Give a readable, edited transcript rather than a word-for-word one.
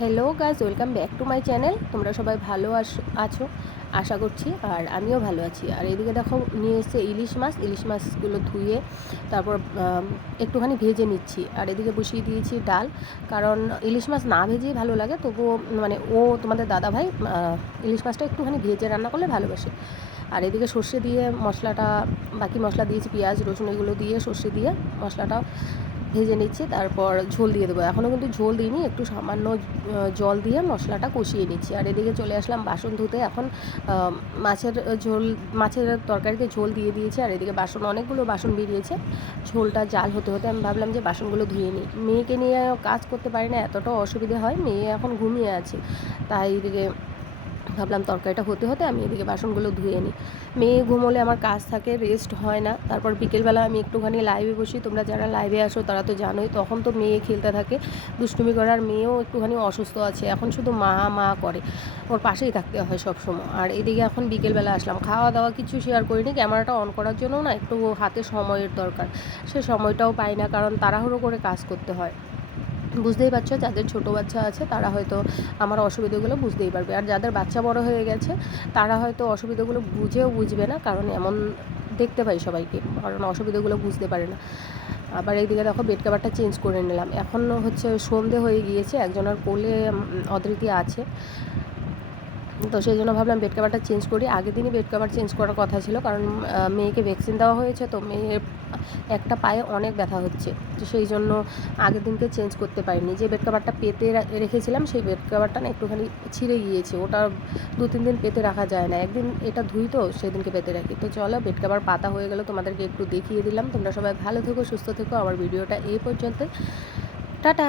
Hello guys, welcome back to my channel. তোমরা সবাই ভালো আছো আশা করছি, আর আমিও ভালো আছি। আর এদিকে দেখো নিয়ে এসেছে ইলিশ মাছগুলো ধুয়ে তারপর একটুখানি ভেজে নিচ্ছি। আর এদিকে বসিয়ে দিয়েছি ডাল, কারণ ইলিশ মাছ না ভেজেই ভালো লাগে, তবুও মানে তোমাদের দাদাভাই ইলিশ মাছটা একটুখানি ভেজে রান্না করলে ভালোবাসে। আর এদিকে সর্ষে দিয়ে মশলাটা, বাকি মশলা দিয়েছি, পেঁয়াজ রসুন এগুলো দিয়ে সর্ষে দিয়ে মশলাটা ভেজে নিচ্ছি। তারপর ঝোল দিয়ে দেবো। এখনও কিন্তু ঝোল দিইনি, একটু সামান্য জল দিয়ে মশলাটা কষিয়ে নিচ্ছি। আর এদিকে চলে আসলাম বাসন ধুতে। এখন মাছের তরকারিতে ঝোল দিয়ে দিয়েছি। আর এদিকে অনেকগুলো বাসন বেরিয়েছে। ঝোলটা জাল হতে হতে আমি ভাবলাম যে বাসনগুলো ধুয়ে নিই। মেয়েকে নিয়ে কাজ করতে পারি না, এতটাও অসুবিধে হয়। মেয়ে এখন ঘুমিয়ে আছে, তাই এদিকে ভাবলাম তরকারিটা হতে হতে আমি এদিকে বাসনগুলো ধুয়ে নিই। মেয়ে ঘুমোলে আমার কাজ থাকে, রেস্ট হয় না। তারপর বিকেলবেলা আমি একটুখানি লাইভে বসি। তোমরা যারা লাইভে আসো তারা তো জানোই, তখন তো মেয়ে খেলতে থাকে, দুষ্টুমি করার। মেয়েও একটুখানি অসুস্থ আছে, এখন শুধু মা মা করে, ওর পাশেই থাকতে হয় সবসময়। আর এদিকে এখন বিকেলবেলা আসলাম, খাওয়া দাওয়া কিছু শেয়ার করিনি। ক্যামেরাটা অন করার জন্য না একটু হাতে সময়ের দরকার, সে সময়টাও পাই না, কারণ তাড়াহুড়ো করে কাজ করতে হয়। বুঝতেই পারছো, যাদের ছোটো বাচ্চা আছে তারা হয়তো আমার অসুবিধাগুলো বুঝতেই পারবে, আর যাদের বাচ্চা বড় হয়ে গেছে তারা হয়তো অসুবিধাগুলো বুঝবে না, কারণ এমন দেখতে পাই সবাইকে, কারণ অসুবিধাগুলো বুঝতে পারে না। আবার এইদিকে দেখো বেড কভারটা চেঞ্জ করে নিলাম। এখন হচ্ছে সন্ধে হয়ে গিয়েছে, একজনের কোলে অদ্রিতি আছে, তো সেই জন্য ভাবলাম বেড কভারটা চেঞ্জ করি। আগের দিনই বেড কভার চেঞ্জ করার কথা ছিল, কারণ মেয়েকে ভ্যাকসিন দেওয়া হয়েছে, তো মেয়ের একটা পায়ে অনেক ব্যথা হচ্ছে, তো সেই জন্য আগের দিনকে চেঞ্জ করতে পারিনি। যে বেড কভারটা পেতে রেখেছিলাম সেই বেড কভারটা না একটুখানি ছিঁড়ে গিয়েছে, ওটা 2-3 দিন পেতে রাখা যায় না, একদিন এটা ধুই তো সেদিনকে পেতে রাখি। তো চলো, বেড কভার পাতা হয়ে গেল, তোমাদেরকে একটু দেখিয়ে দিলাম। তোমরা সবাই ভালো থেকো, সুস্থ থেকো। আমার ভিডিওটা এই পর্যন্ত, টাটা।